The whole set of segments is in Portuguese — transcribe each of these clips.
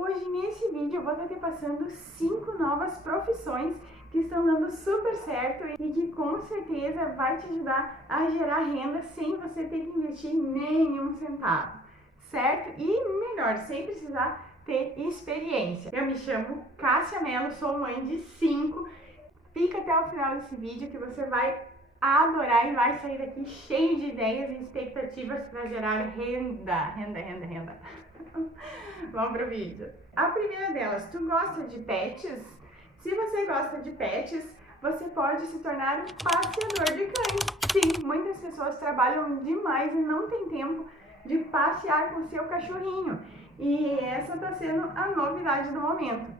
hoje nesse vídeo eu vou estar te passando 5 novas profissões que estão dando super certo e que com certeza vai te ajudar a gerar renda sem você ter que investir nenhum centavo, certo? E melhor, sem precisar ter experiência. Eu me chamo Cássia Mello, sou mãe de 5. Fica até o final desse vídeo que você vai adorar e vai sair daqui cheio de ideias e expectativas para gerar renda. Vamos pro vídeo. A primeira delas, tu gosta de pets? Se você gosta de pets, você pode se tornar um passeador de cães. Sim, muitas pessoas trabalham demais e não tem tempo de passear com seu cachorrinho. E essa está sendo a novidade do momento.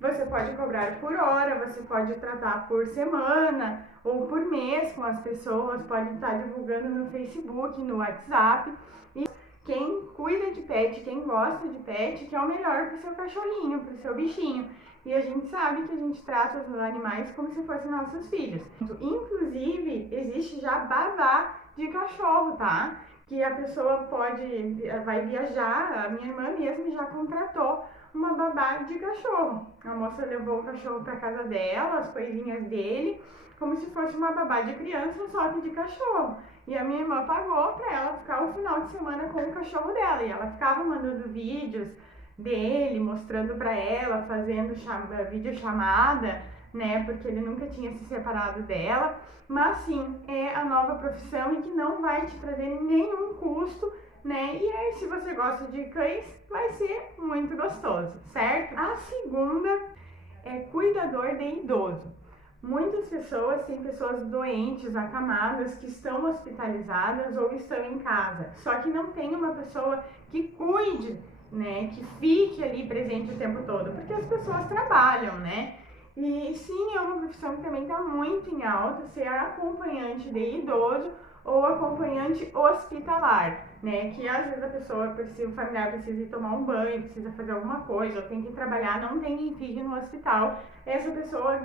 Você pode cobrar por hora, você pode tratar por semana ou por mês com as pessoas, pode estar divulgando no Facebook, no WhatsApp. E quem cuida de pet, quem gosta de pet, quer o melhor para o seu cachorrinho, para o seu bichinho. E a gente sabe que a gente trata os animais como se fossem nossos filhos. Inclusive, existe já babá de cachorro, tá? Que a pessoa vai viajar, a minha irmã mesmo já contratou uma babá de cachorro. A moça levou o cachorro para casa dela, as coisinhas dele, como se fosse uma babá de criança, só que de cachorro. E a minha irmã pagou para ela ficar o final de semana com o cachorro dela. E ela ficava mandando vídeos dele, mostrando para ela, fazendo videochamada, né? Porque ele nunca tinha se separado dela. Mas sim, é a nova profissão e que não vai te trazer nenhum custo, né? E aí, se você gosta de cães, vai ser muito gostoso, certo? A segunda é cuidador de idoso. Muitas pessoas têm pessoas doentes, acamadas, que estão hospitalizadas ou estão em casa. Só que não tem uma pessoa que cuide, né? Que fique ali presente o tempo todo, porque as pessoas trabalham, né? E sim, é uma profissão que também está muito em alta, ser acompanhante de idoso ou acompanhante hospitalar, né? Que às vezes a pessoa precisa, o familiar precisa ir tomar um banho, precisa fazer alguma coisa, ou tem que trabalhar, não tem quem fique no hospital. Essa pessoa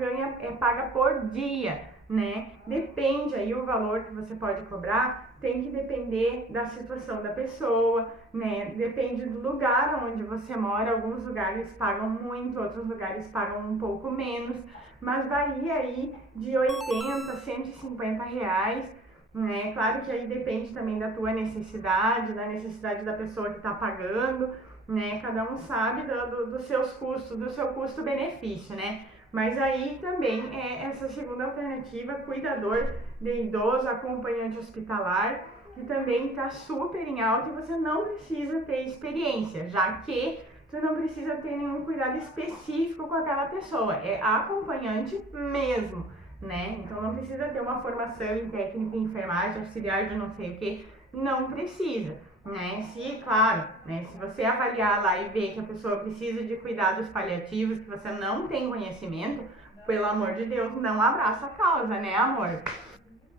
paga por dia, né? Depende aí o valor que você pode cobrar, tem que depender da situação da pessoa, né? Depende do lugar onde você mora. Alguns lugares pagam muito, outros lugares pagam um pouco menos, mas varia aí de 80 a 150 reais. Né? Claro que aí depende também da tua necessidade, da necessidade da pessoa que está pagando, né? Cada um sabe dos seus custos, do seu custo-benefício, né? Mas aí também é essa segunda alternativa, cuidador de idoso, acompanhante hospitalar, que também está super em alta e você não precisa ter experiência, já que tu não precisa ter nenhum cuidado específico com aquela pessoa, é acompanhante mesmo, né? Então não precisa ter uma formação em técnica em enfermagem, auxiliar de não sei o que, não precisa, né? Se, claro, né, se você avaliar lá e ver que a pessoa precisa de cuidados paliativos, que você não tem conhecimento, pelo amor de Deus, não abraça a causa, né, amor?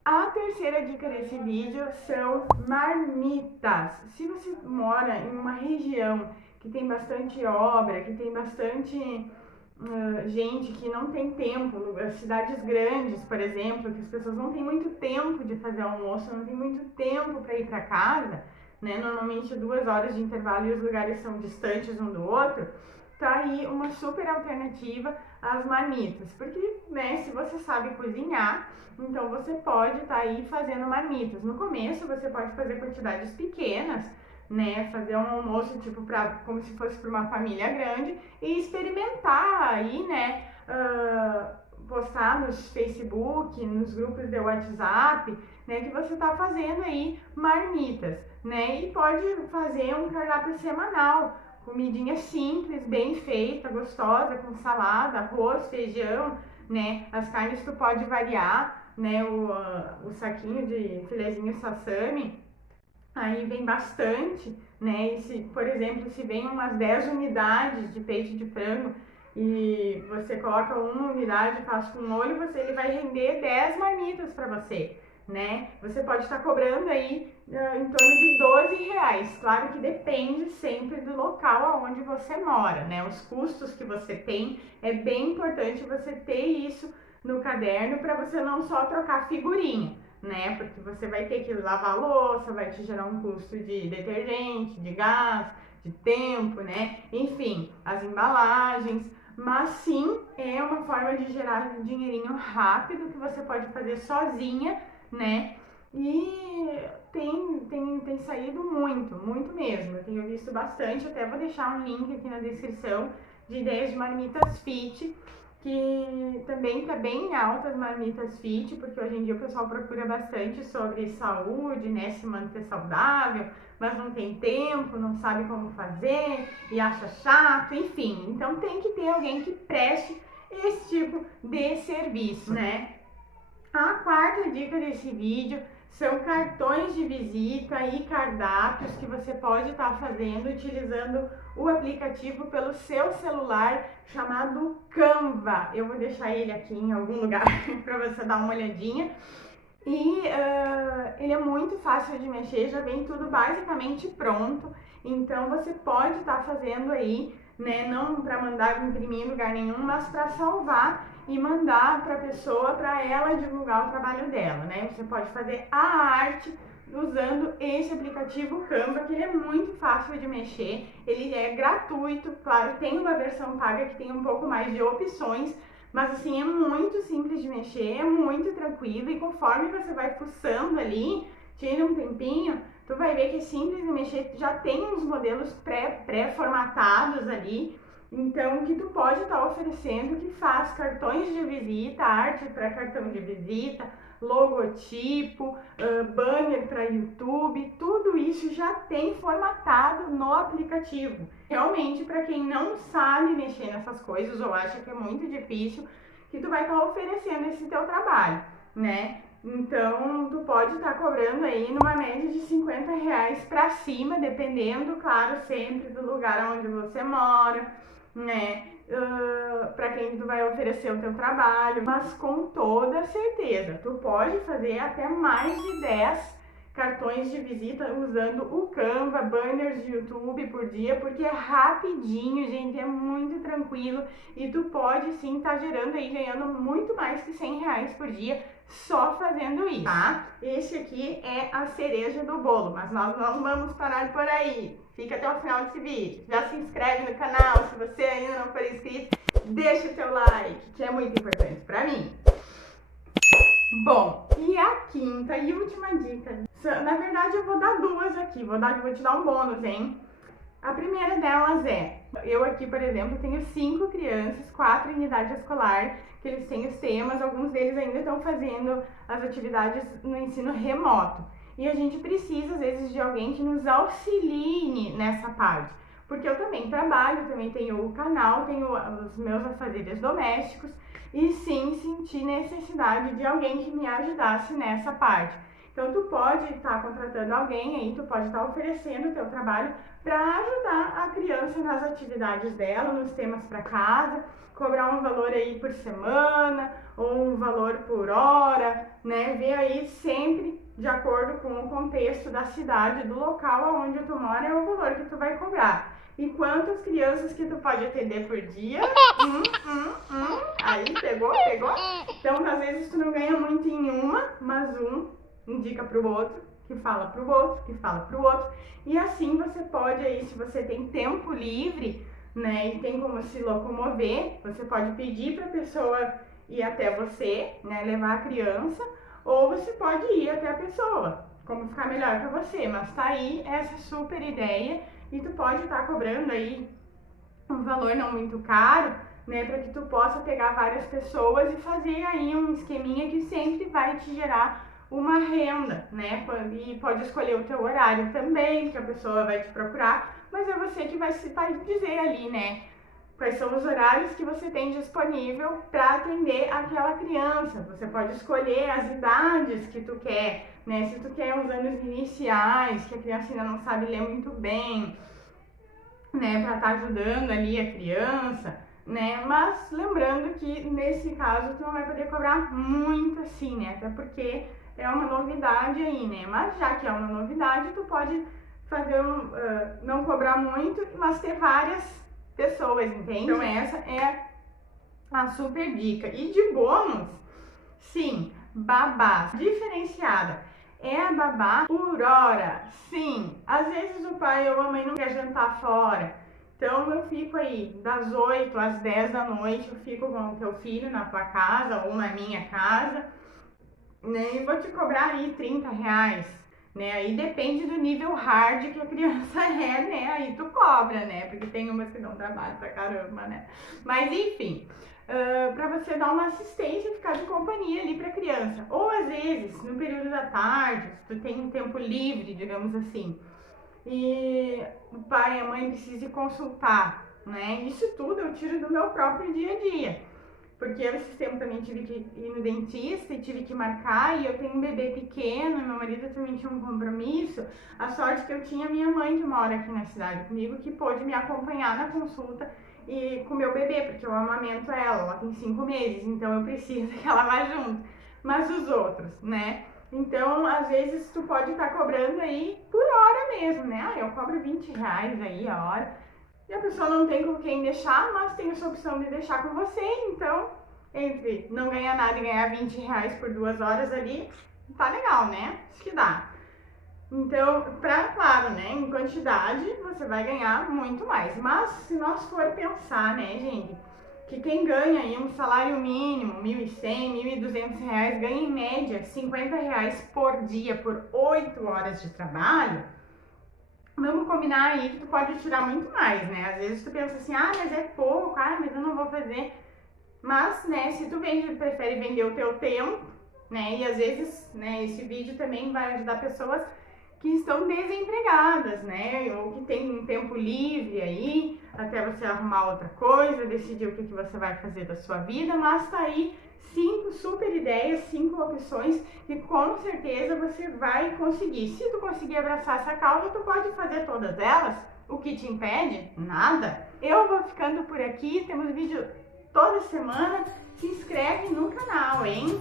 A terceira dica desse vídeo são marmitas. Se você mora em uma região que tem bastante obra, que tem bastante gente que não tem tempo, cidades grandes, por exemplo, que as pessoas não têm muito tempo de fazer almoço, não tem muito tempo para ir para casa, né? Normalmente 2 horas de intervalo e os lugares são distantes um do outro. Tá aí uma super alternativa às marmitas, porque, né, se você sabe cozinhar, então você pode estar aí fazendo marmitas. No começo você pode fazer quantidades pequenas, né, fazer um almoço tipo como se fosse para uma família grande e experimentar aí, né, postar nos Facebook, nos grupos de WhatsApp, né, que você tá fazendo aí marmitas, né, e pode fazer um cardápio semanal, comidinha simples, bem feita, gostosa, com salada, arroz, feijão, né, as carnes tu pode variar, né, o saquinho de filezinho sassami, aí vem bastante, né? E se, por exemplo, se vem umas 10 unidades de peito de frango e você coloca uma unidade, faz com molho, ele vai render 10 marmitas para você, né? Você pode estar cobrando aí em torno de 12 reais. Claro que depende sempre do local onde você mora, né? Os custos que você tem, é bem importante você ter isso no caderno para você não só trocar figurinha, né? Porque você vai ter que lavar a louça, vai te gerar um custo de detergente, de gás, de tempo, né? Enfim, as embalagens, mas sim é uma forma de gerar dinheirinho rápido que você pode fazer sozinha, né? E tem saído muito mesmo. Eu tenho visto bastante, até vou deixar um link aqui na descrição de ideias de marmitas fit, que também tá bem alta as marmitas fit, porque hoje em dia o pessoal procura bastante sobre saúde, né, se manter saudável, mas não tem tempo, não sabe como fazer e acha chato, enfim. Então tem que ter alguém que preste esse tipo de serviço, né? A quarta dica desse vídeo são cartões de visita e cardápios que você pode estar fazendo utilizando o aplicativo pelo seu celular chamado Canva. Eu vou deixar ele aqui em algum lugar para você dar uma olhadinha. E ele é muito fácil de mexer, já vem tudo basicamente pronto. Então você pode estar fazendo aí, né, não para mandar imprimir em lugar nenhum, mas para salvar e mandar para a pessoa, para ela divulgar o trabalho dela, né? Você pode fazer a arte usando esse aplicativo Canva, que ele é muito fácil de mexer, ele é gratuito, claro, tem uma versão paga que tem um pouco mais de opções, mas assim, é muito simples de mexer, é muito tranquilo e conforme você vai fuçando ali, tira um tempinho, tu vai ver que é simples de mexer, já tem uns modelos pré-formatados ali, então que tu pode estar oferecendo, que faz cartões de visita, arte para cartão de visita, logotipo, banner para YouTube, tudo isso já tem formatado no aplicativo. Realmente, para quem não sabe mexer nessas coisas ou acha que é muito difícil, que tu vai estar oferecendo esse teu trabalho, né? Então, tu pode estar cobrando aí numa média de R$50 para cima, dependendo, claro, sempre do lugar onde você mora, né? Para quem tu vai oferecer o teu trabalho, mas com toda certeza, tu pode fazer até mais de 10 cartões de visita usando o Canva, banners de YouTube por dia, porque é rapidinho, gente, é muito tranquilo e tu pode sim estar gerando aí, ganhando muito mais que R$100 por dia só fazendo isso, tá? Esse aqui é a cereja do bolo, mas nós não vamos parar por aí. Fica até o final desse vídeo. Já se inscreve no canal, se você ainda não for inscrito, deixa o teu like, que é muito importante pra mim. Bom, e a quinta e última dica, na verdade eu vou dar duas aqui, vou te dar um bônus, hein? A primeira delas é, eu aqui, por exemplo, tenho 5 crianças, 4 em idade escolar, que eles têm os temas, alguns deles ainda estão fazendo as atividades no ensino remoto. E a gente precisa, às vezes, de alguém que nos auxilie nessa parte. Porque eu também trabalho, também tenho o canal, tenho os meus afazeres domésticos, e sim, senti necessidade de alguém que me ajudasse nessa parte. Então, tu pode estar contratando alguém aí, tu pode estar oferecendo o teu trabalho para ajudar a criança nas atividades dela, nos temas para casa, cobrar um valor aí por semana ou um valor por hora, né? Ver aí sempre de acordo com o contexto da cidade, do local onde tu mora, é o valor que tu vai cobrar. E quantas crianças que tu pode atender por dia? Aí, pegou? Então, às vezes tu não ganha muito em uma, mas um indica pro outro, que fala pro outro, que fala pro outro. E assim você pode aí, se você tem tempo livre, né, e tem como se locomover, você pode pedir pra pessoa ir até você, né, levar a criança, ou você pode ir até a pessoa, como ficar melhor pra você. Mas tá aí essa super ideia e tu pode estar cobrando aí um valor não muito caro, né, para que tu possa pegar várias pessoas e fazer aí um esqueminha que sempre vai te gerar uma renda, né? E pode escolher o teu horário também, que a pessoa vai te procurar, mas é você que vai dizer ali, né? Quais são os horários que você tem disponível para atender aquela criança. Você pode escolher as idades que tu quer, né? Se tu quer os anos iniciais, que a criança ainda não sabe ler muito bem, né? Para estar ajudando ali a criança, né? Mas lembrando que nesse caso tu não vai poder cobrar muito assim, né? Até porque é uma novidade aí, né? Mas já que é uma novidade, tu pode fazer não cobrar muito, mas ter várias pessoas, entende? Então essa é a super dica. E de bônus, sim, babá diferenciada. é a babá por hora. Sim, às vezes o pai ou a mãe não quer jantar fora. Então eu fico aí das 8 às 10 da noite, eu fico com o teu filho na tua casa ou na minha casa, né? E vou te cobrar aí R$ 30, né? Aí depende do nível hard que a criança é, né? Aí tu cobra, né? Porque tem umas que não trabalham pra caramba, né? Mas enfim, para você dar uma assistência e ficar de companhia ali pra criança. Ou às vezes, no período da tarde, se tu tem um tempo livre, digamos assim, e o pai e a mãe precisam consultar, né? Isso tudo eu tiro do meu próprio dia a dia. Porque eu, esse tempo, também tive que ir no dentista e tive que marcar, e eu tenho um bebê pequeno, meu marido também tinha um compromisso. A sorte que eu tinha a minha mãe, que mora aqui na cidade comigo, que pôde me acompanhar na consulta e com o meu bebê, porque eu amamento ela tem 5 meses, então eu preciso que ela vá junto. Mas os outros, né? Então, às vezes, tu pode estar cobrando aí por hora mesmo, né? Eu cobro R$ 20 aí a hora. E a pessoa não tem com quem deixar, mas tem essa opção de deixar com você. Então, entre não ganhar nada e ganhar R$ 20 por 2 horas ali, tá legal, né? Acho que dá. Então, claro, né? Em quantidade, você vai ganhar muito mais. Mas, se nós for pensar, né, gente, que quem ganha aí um salário mínimo, R$ 1.100, R$ 1.200, ganha em média R$ 50 por dia por 8 horas de trabalho, vamos combinar aí que tu pode tirar muito mais, né? Às vezes tu pensa assim, mas é pouco, mas eu não vou fazer. Mas, né, se tu prefere vender o teu tempo, né, e às vezes, né, esse vídeo também vai ajudar pessoas que estão desempregadas, né, ou que tem um tempo livre aí, até você arrumar outra coisa, decidir o que você vai fazer da sua vida, mas tá aí 5 super ideias, 5 opções que com certeza você vai conseguir. Se tu conseguir abraçar essa causa, tu pode fazer todas elas. O que te impede? Nada. Eu vou ficando por aqui, temos vídeo toda semana. Se inscreve no canal, hein?